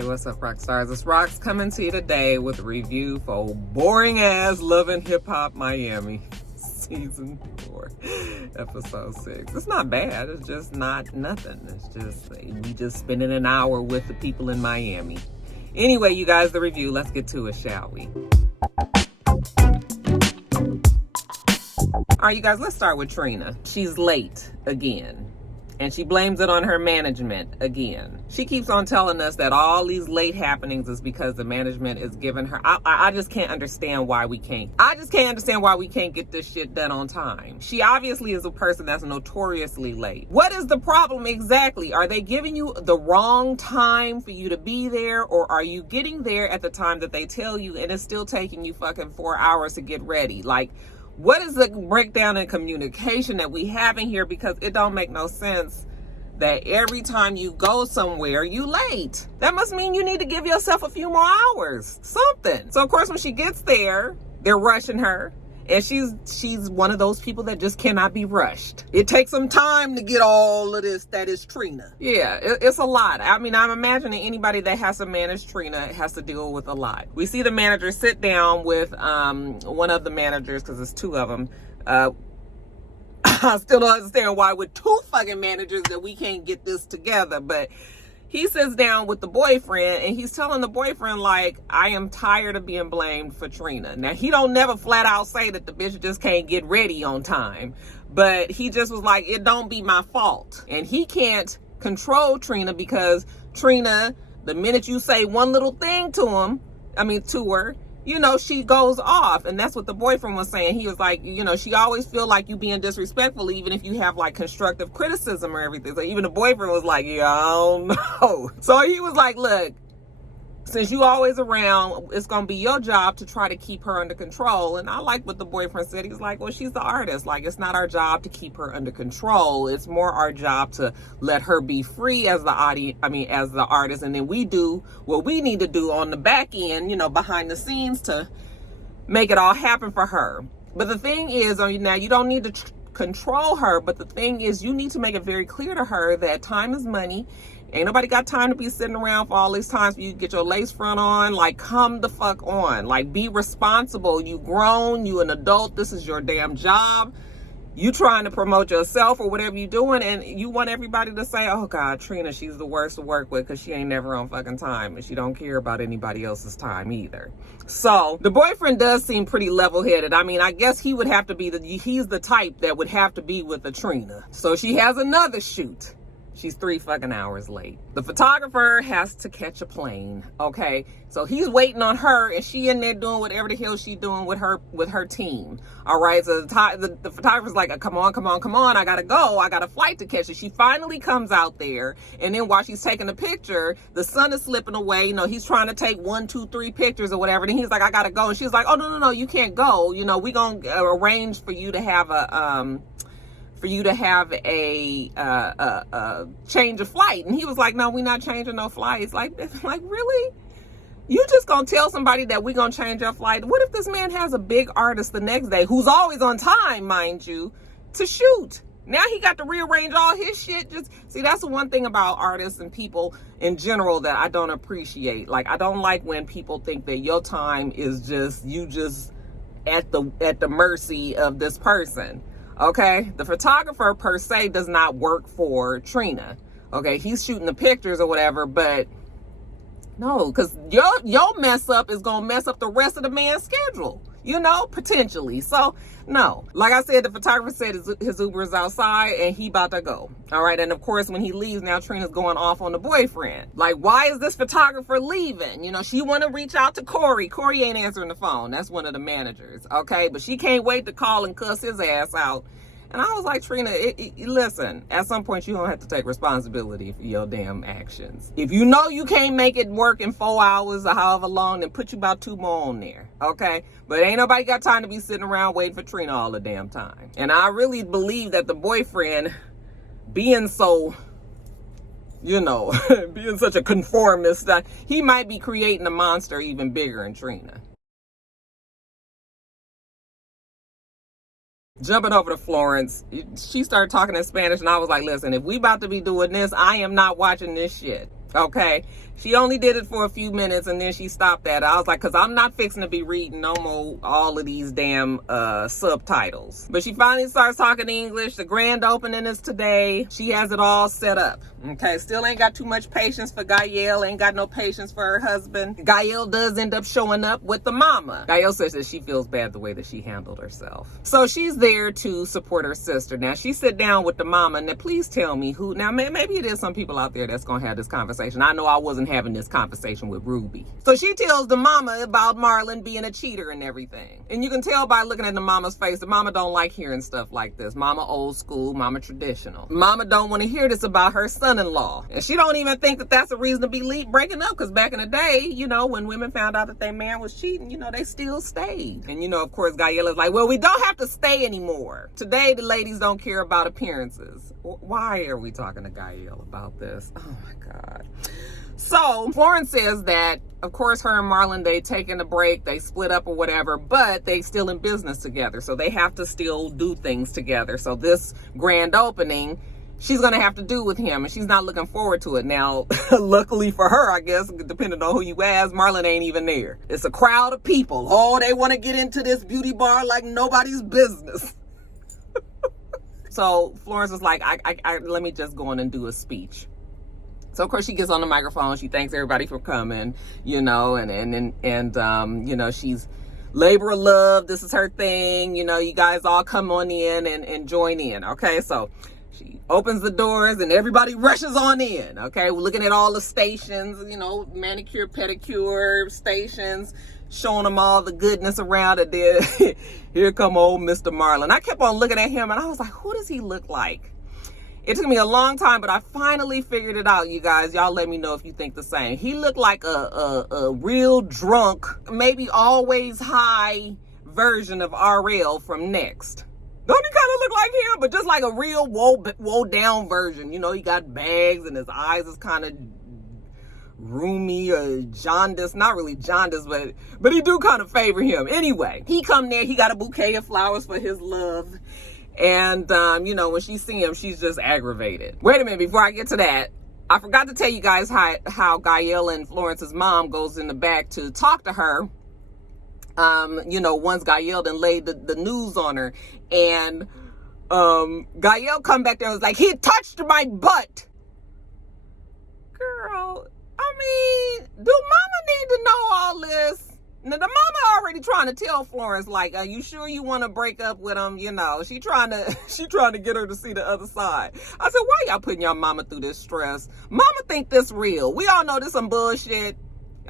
Hey, what's up, rock stars? It's Rox coming to you today with a review for boring ass Love and Hip Hop Miami season 4, episode 6. It's not bad. It's just not nothing. It's just we just spending an hour with the people in Miami. Anyway, you guys, the review. Let's get to it, shall we? All right, you guys, let's start with Trina. She's late again. And she blames it on her management again. She keeps on telling us that all these late happenings is because the management is giving her. I just can't understand why we can't. I just can't understand why we can't get this shit done on time. She obviously is a person that's notoriously late. What is the problem exactly? Are they giving you the wrong time for you to be there? Or are you getting there at the time that they tell you and it's still taking you fucking 4 hours to get ready? Like, what is the breakdown in communication that we have in here? Because it don't make no sense that every time you go somewhere, you late. That must mean you need to give yourself a few more hours, something. So of course, when she gets there, they're rushing her. And she's one of those people that just cannot be rushed. It takes some time to get all of this that is Trina. Yeah, it's a lot. I mean, I'm imagining anybody that has to manage Trina has to deal with a lot. We see the manager sit down with one of the managers, because there's two of them. I still don't understand why with two fucking managers that we can't get this together, but he sits down with the boyfriend and he's telling the boyfriend, like, I am tired of being blamed for Trina. Now, he don't never flat out say that the bitch just can't get ready on time, but he just was like, it don't be my fault. And he can't control Trina because Trina, the minute you say one little thing to her, you know, she goes off. And that's what the boyfriend was saying. He was like, you know, she always feel like you being disrespectful, even if you have like constructive criticism or everything. So even the boyfriend was like, yeah, I don't know. So he was like, look, since you always around, it's going to be your job to try to keep her under control. And I like what the boyfriend said. He's like, well, she's the artist. Like, it's not our job to keep her under control. It's more our job to let her be free as the as the artist. And then we do what we need to do on the back end, you know, behind the scenes to make it all happen for her. But the thing is, now you don't need to control her. But the thing is, you need to make it very clear to her that time is money. Ain't nobody got time to be sitting around for all these times for you to get your lace front on. Like, come the fuck on. Like, be responsible. You grown, you an adult. This is your damn job. You trying to promote yourself or whatever you doing, and you want everybody to say, oh God, Trina, she's the worst to work with because she ain't never on fucking time and she don't care about anybody else's time either. So the boyfriend does seem pretty level-headed. I mean, I guess he would have to be he's the type that would have to be with a Trina. So she has another shoot. She's 3 fucking hours late. The photographer has to catch a plane, okay? So he's waiting on her, and she in there doing whatever the hell she doing with her team, all right? So the photographer's like, come on, I gotta go. I got a flight to catch. And she finally comes out there, and then while she's taking the picture, the sun is slipping away. You know, he's trying to take 1, 2, 3 pictures or whatever, and he's like, I gotta go. And she's like, oh, no, you can't go. You know, we gonna arrange for you to have a change of flight. And he was like, no, we're not changing no flights. Like really? You just gonna tell somebody that we're gonna change your flight? What if this man has a big artist the next day who's always on time, mind you, to shoot? Now he got to rearrange all his shit. Just see, that's the one thing about artists and people in general that I don't appreciate. Like, I don't like when people think that your time is just at the mercy of this person. Okay, the photographer per se does not work for Trina. Okay, he's shooting the pictures or whatever, but no, because your mess up is gonna mess up the rest of the man's schedule, you know, potentially. So no, like I said, the photographer said his Uber is outside and he about to go. All right, and of course when he leaves, now Trina's going off on the boyfriend. Like, why is this photographer leaving? You know, she want to reach out to Corey. Corey ain't answering the phone. That's one of the managers. Okay, but she can't wait to call and cuss his ass out. And I was like, Trina, listen, at some point you're going to have to take responsibility for your damn actions. If you know you can't make it work in 4 hours or however long, then put you about 2 more on there, okay? But ain't nobody got time to be sitting around waiting for Trina all the damn time. And I really believe that the boyfriend being so, you know, being such a conformist, he might be creating a monster even bigger than Trina. Jumping over to Florence, she started talking in Spanish, and I was like, listen, if we about to be doing this, I am not watching this shit. Okay, she only did it for a few minutes and then she stopped that. I was like, because I'm not fixing to be reading no more all of these damn subtitles. But she finally starts talking English. The grand opening is today. She has it all set up. Okay, still ain't got too much patience for Gael, ain't got no patience for her husband. Gael does end up showing up with the mama. Gael says that she feels bad the way that she handled herself. So she's there to support her sister. Now she sit down with the mama, and then please tell me who, now maybe it is some people out there that's gonna have this conversation. I know I wasn't having this conversation with Ruby. So she tells the mama about Marlon being a cheater and everything. And you can tell by looking at the mama's face, the mama don't like hearing stuff like this. Mama old school, mama traditional. Mama don't want to hear this about her son-in-law. And she don't even think that that's a reason to be breaking up, because back in the day, you know, when women found out that their man was cheating, you know, they still stayed. And you know, of course, Gael is like, well, we don't have to stay anymore. Today, the ladies don't care about appearances. Why are we talking to Gael about this? Oh my God. So Florence says that, of course, her and Marlon, they taking a break, they split up or whatever, but they still in business together. So they have to still do things together. So this grand opening, she's going to have to do with him, and she's not looking forward to it. Now, luckily for her, I guess, depending on who you ask, Marlon ain't even there. It's a crowd of people. Oh, they want to get into this beauty bar like nobody's business. So Florence was like, let me just go on and do a speech. So of course she gets on the microphone. She thanks everybody for coming, you know, and you know, she's labor of love. This is her thing. You know, you guys all come on in and join in. Okay, so she opens the doors and everybody rushes on in. Okay, we're looking at all the stations, you know, manicure, pedicure stations, showing them all the goodness around it. There, here come old Mr. Marlon. I kept on looking at him and I was like, who does he look like? It took me a long time, but I finally figured it out, you guys. Y'all let me know if you think the same. He looked like a real drunk, maybe always high version of RL from Next. Don't he kind of look like him? But just like a real woe down version. You know, he got bags and his eyes is kind of roomy or jaundice. Not really jaundice, but he do kind of favor him. Anyway, he come there. He got a bouquet of flowers for his love. And, you know, when she see him, she's just aggravated. Wait a minute, before I get to that, I forgot to tell you guys how Gael and Florence's mom goes in the back to talk to her. You know, once Gael then laid the news on her. And Gael come back there and was like, he touched my butt. Girl, I mean, do mama need to know all this? Now, the mama already trying to tell Florence, like, are you sure you want to break up with him? You know, she trying to get her to see the other side. I said, why y'all putting your mama through this stress? Mama think this real. We all know this some bullshit.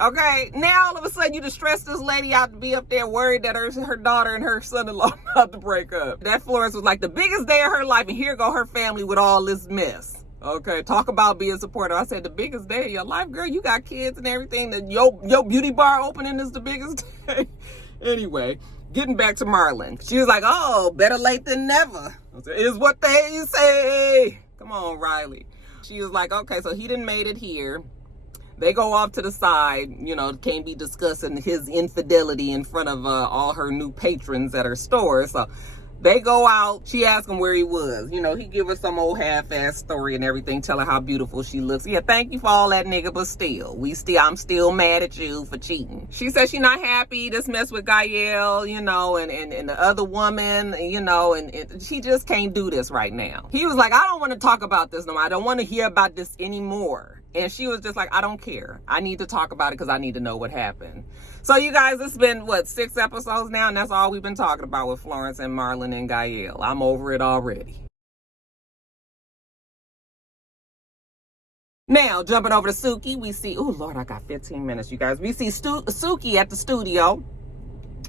Okay? Now, all of a sudden, you just stress this lady out to be up there worried that her daughter and her son-in-law about to break up. That Florence was like the biggest day of her life, and here go her family with all this mess. Okay, talk about being supportive. I said, the biggest day of your life, girl, you got kids and everything. That your beauty bar opening is the biggest day. Anyway, getting back to Marlon. She was like, oh, better late than never. I said, is what they say. Come on, Riley. She was like, okay, so he done made it here. They go off to the side, you know, can't be discussing his infidelity in front of all her new patrons at her store. So they go out. She asked him where he was. You know, he give her some old half-ass story and everything, tell her how beautiful she looks. Yeah, thank you for all that, nigga, but still, I'm still mad at you for cheating. She said she not happy, this mess with Gael, you know, and the other woman, you know, and she just can't do this right now. He was like, I don't want to talk about this no more. I don't want to hear about this anymore. And she was just like, I don't care. I need to talk about it because I need to know what happened. So you guys, it's been, what, 6 episodes now? And that's all we've been talking about with Florence and Marlon and Gael. I'm over it already. Now, jumping over to Suki, we see, oh, Lord, I got 15 minutes, you guys. We see Suki at the studio.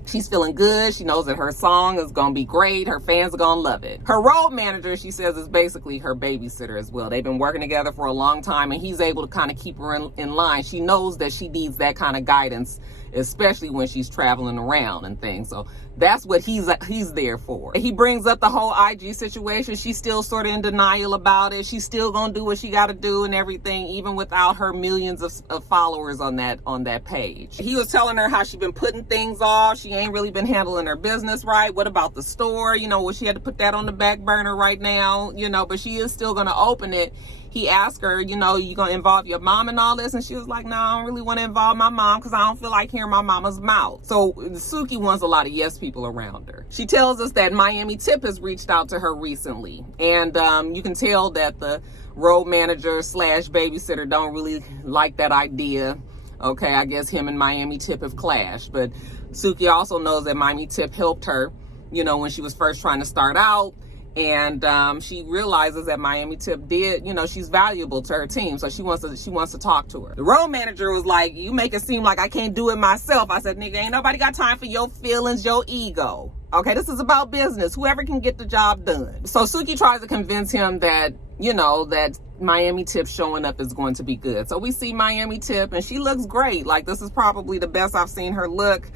She's feeling good. She knows that her song is going to be great. Her fans are going to love it. Her road manager, she says, is basically her babysitter as well. They've been working together for a long time, and he's able to kind of keep her in line. She knows that she needs that kind of guidance, especially when she's traveling around and things. So that's what he's there for. He brings up the whole IG situation. She's still sort of in denial about it. She's still gonna do what she got to do and everything, even without her millions of followers on that page. He was telling her how she's been putting things off. She ain't really been handling her business right. What about the store? You know, well, she had to put that on the back burner right now, you know, but she is still gonna open it. he asked her, you know, you gonna involve your mom in all this? And she was like, no, I don't really want to involve my mom because I don't feel like hearing my mama's mouth. So Suki wants a lot of yes people around her. She tells us that Miami Tip has reached out to her recently, and you can tell that the road manager slash babysitter don't really like that idea. Okay, I guess him and Miami Tip have clashed, but Suki also knows that Miami Tip helped her, you know, when she was first trying to start out. And she realizes that Miami Tip did, you know, she's valuable to her team, so she wants to talk to her. The road manager was like, you make it seem like I can't do it myself. I said, nigga, ain't nobody got time for your feelings, your ego. Okay, this is about business. Whoever can get the job done. So Suki tries to convince him that, you know, that Miami Tip showing up is going to be good. So we see Miami Tip, and she looks great. Like, this is probably the best I've seen her look.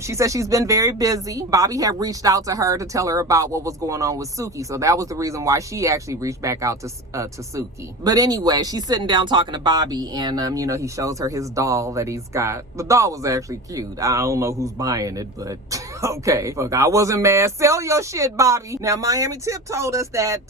She said she's been very busy. Bobby had reached out to her to tell her about what was going on with Suki. So that was the reason why she actually reached back out to Suki. But anyway, she's sitting down talking to Bobby, and, you know, he shows her his doll that he's got. The doll was actually cute. I don't know who's buying it, but okay. Look, I wasn't mad. Sell your shit, Bobby. Now, Miami Tip told us that,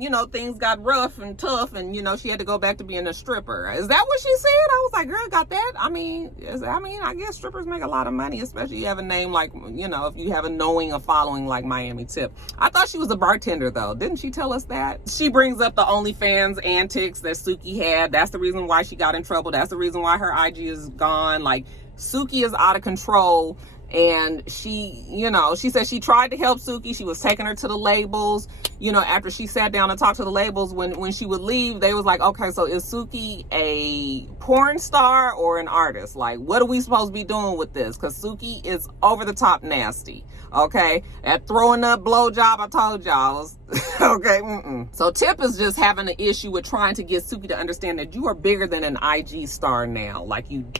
you know, things got rough and tough, and, you know, she had to go back to being a stripper. Is that what she said? I was like, girl, got that? I mean, I guess strippers make a lot of money, especially you have a name like, you know, if you have a knowing or following like Miami Tip. I thought she was a bartender, though. Didn't she tell us that? She brings up the OnlyFans antics that Suki had. That's the reason why she got in trouble. That's the reason why her IG is gone. Like, Suki is out of control. And she, you know, she said she tried to help Suki. She was taking her to the labels. You know, after she sat down and talked to the labels, when she would leave, they was like, okay, so is Suki a porn star or an artist? Like, what are we supposed to be doing with this? Because Suki is over the top nasty. Okay, at throwing up blowjob, I told y'all. Okay, So Tip is just having an issue with trying to get Suki to understand that you are bigger than an IG star now. Like, you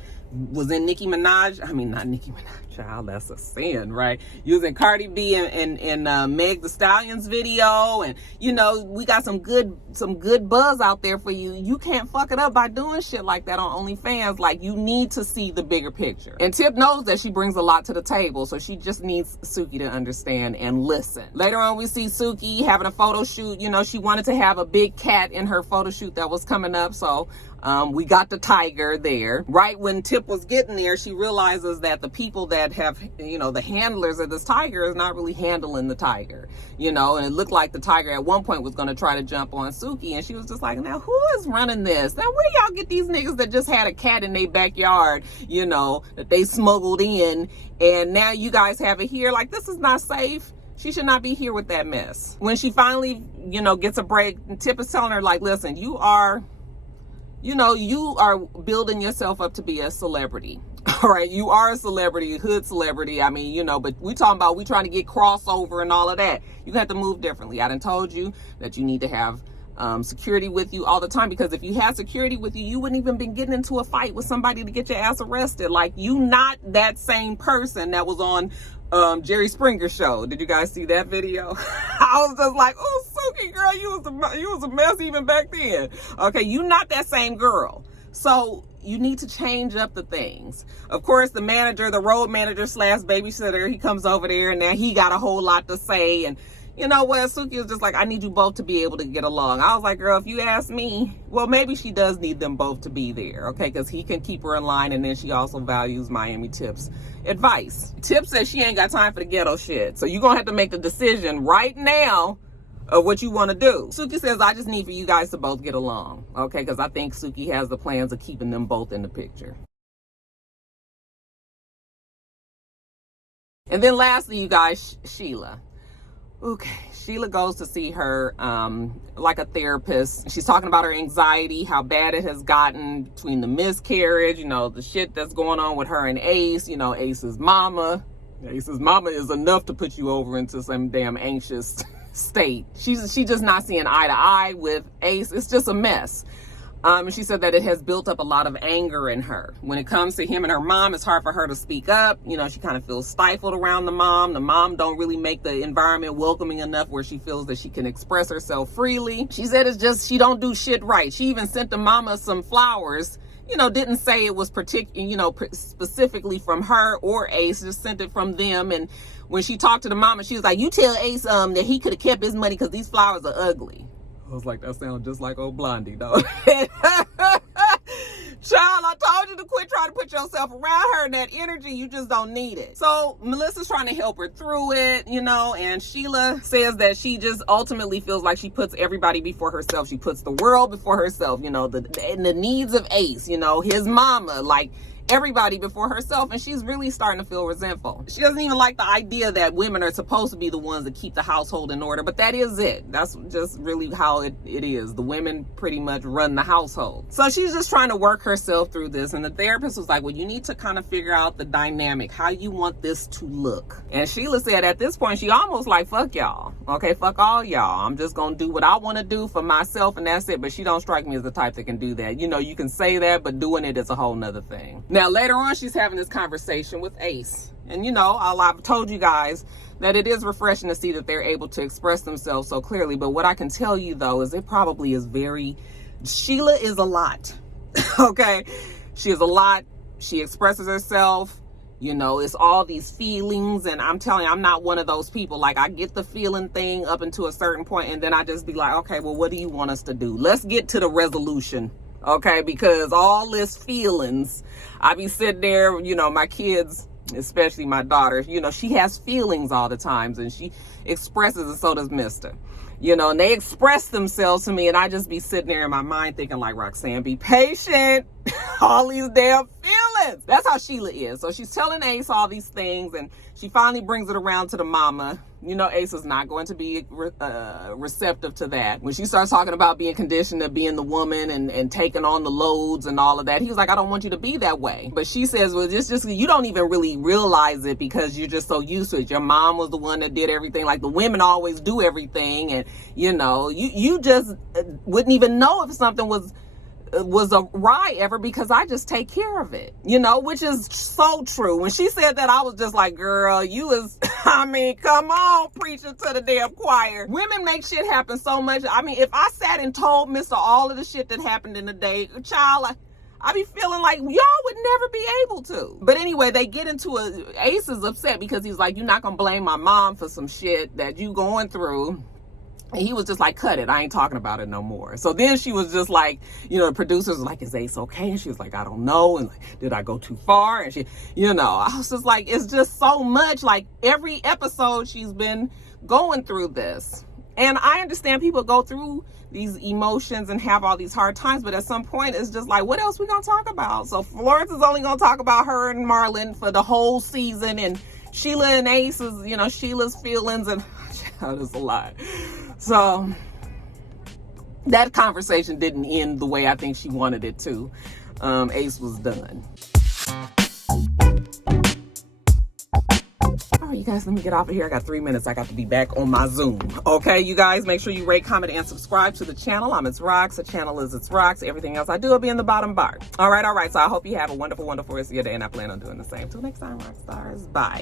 was in Nicki Minaj. I mean, not Nicki Minaj, child. That's a sin, right? You was in Cardi B and Meg Thee Stallion's video, and you know we got some good buzz out there for you. You can't fuck it up by doing shit like that on OnlyFans. Like, you need to see the bigger picture. And Tip knows that she brings a lot to the table, so she just needs Suki to understand and listen. Later on, we see Suki having a photo shoot. You know, she wanted to have a big cat in her photo shoot that was coming up, so we got the tiger there. Right when Tip was getting there, she realizes that the people that have, you know, the handlers of this tiger is not really handling the tiger, you know, and it looked like the tiger at one point was going to try to jump on Suki, and she was just like, now who is running this? Now where do y'all get these niggas that just had a cat in their backyard, you know, that they smuggled in, and now you guys have it here? Like, this is not safe. She should not be here with that mess. When she finally, you know, gets a break, Tip is telling her, like, listen, you are building yourself up to be a celebrity. All right, you are a celebrity, hood celebrity. I mean, you know, but we trying to get crossover and all of that. You have to move differently. I done told you that you need to have security with you all the time, because if you had security with you, you wouldn't even been getting into a fight with somebody to get your ass arrested. Like, you not that same person that was on Jerry Springer's show. Did you guys see that video? I was just like, oh, Suki, girl, you was a mess even back then. Okay, you not that same girl. So you need to change up the things. Of course, the road manager slash babysitter, he comes over there, and now he got a whole lot to say. And you know what? Suki was just like, I need you both to be able to get along. I was like, girl, if you ask me, well, maybe she does need them both to be there, okay? Because he can keep her in line, and then she also values Miami Tip's advice. Tip says she ain't got time for the ghetto shit. So you're going to have to make the decision right now of what you want to do. Suki says, I just need for you guys to both get along, okay? Because I think Suki has the plans of keeping them both in the picture. And then lastly, you guys, Sheila. Okay, Sheila goes to see her like a therapist. She's talking about her anxiety, how bad it has gotten between the miscarriage, you know, the shit that's going on with her and Ace, you know, Ace's mama. Ace's mama is enough to put you over into some damn anxious state. She's just not seeing eye to eye with Ace. It's just a mess. And she said that it has built up a lot of anger in her. When it comes to him and her mom, it's hard for her to speak up. You know, she kind of feels stifled around the mom. The mom don't really make the environment welcoming enough where she feels that she can express herself freely. She said it's just she don't do shit right. She even sent the mama some flowers. You know, didn't say it was specifically from her or Ace, just sent it from them. And when she talked to the mama, she was like, you tell Ace that he could have kept his money because these flowers are ugly. I was like, that sounds just like old Blondie, though. Child, I told you to quit trying to put yourself around her and that energy. You just don't need it. So Melissa's trying to help her through it, you know, and Sheila says that she just ultimately feels like she puts everybody before herself. She puts the world before herself, you know, the needs of Ace, you know, his mama, like everybody before herself, and she's really starting to feel resentful. She doesn't even like the idea that women are supposed to be the ones that keep the household in order, but that is it. That's just really how it is. The women pretty much run the household. So she's just trying to work herself through this, and the therapist was like, well, you need to kind of figure out the dynamic, how you want this to look. And Sheila said at this point, she almost like, fuck y'all. Okay, fuck all y'all. I'm just gonna do what I want to do for myself, and that's it. But she don't strike me as the type that can do that. You know, you can say that, but doing it is a whole nother thing. Now, later on, she's having this conversation with Ace. And, you know, I've told you guys that it is refreshing to see that they're able to express themselves so clearly. But what I can tell you, though, is it probably is Sheila is a lot. Okay? She is a lot. She expresses herself. You know, it's all these feelings. And I'm telling you, I'm not one of those people. Like, I get the feeling thing up until a certain point, and then I just be like, okay, well, what do you want us to do? Let's get to the resolution. Okay, because all this feelings, I be sitting there, you know, my kids, especially my daughter, you know, she has feelings all the times, and she expresses, and so does Mister. You know, and they express themselves to me, and I just be sitting there in my mind thinking like, Roxanne, be patient. All these damn feelings. That's how Sheila is. So she's telling Ace all these things, and she finally brings it around to the mama. You know, Ace is not going to be receptive to that. When she starts talking about being conditioned to being the woman and taking on the loads and all of that, he was like, I don't want you to be that way. But she says, well, just you don't even really realize it because you're just so used to it. Your mom was the one that did everything. Like, the women always do everything. And, you know, you just wouldn't even know if something was awry ever because I just take care of it, you know, which is so true. When she said that, I was just like, girl, you is, I mean, come on, preaching to the damn choir. Women make shit happen so much. I mean, if I sat and told Mr. all of the shit that happened in the day, child, I be feeling like y'all would never be able to. But anyway, they get into Ace is upset because he's like, you're not gonna blame my mom for some shit that you going through. And he was just like, cut it. I ain't talking about it no more. So then she was just like, you know, the producers was like, is Ace okay? And she was like, I don't know. And like, did I go too far? And she, you know, I was just like, it's just so much. Like, every episode she's been going through this. And I understand people go through these emotions and have all these hard times, but at some point it's just like, what else we gonna talk about? So Florence is only gonna talk about her and Marlon for the whole season, and Sheila and Ace is, you know, Sheila's feelings, and that is a lot. So that conversation didn't end the way I think she wanted it to. Ace was done. All right, you guys, let me get off of here. I got 3 minutes. I got to be back on my Zoom. Okay, you guys, make sure you rate, comment, and subscribe to the channel. I'm itsrox. The channel is itsrox. Everything else I do will be in the bottom bar. All right. So I hope you have a wonderful, wonderful rest of your day, and I plan on doing the same. Till next time, rock stars. Bye.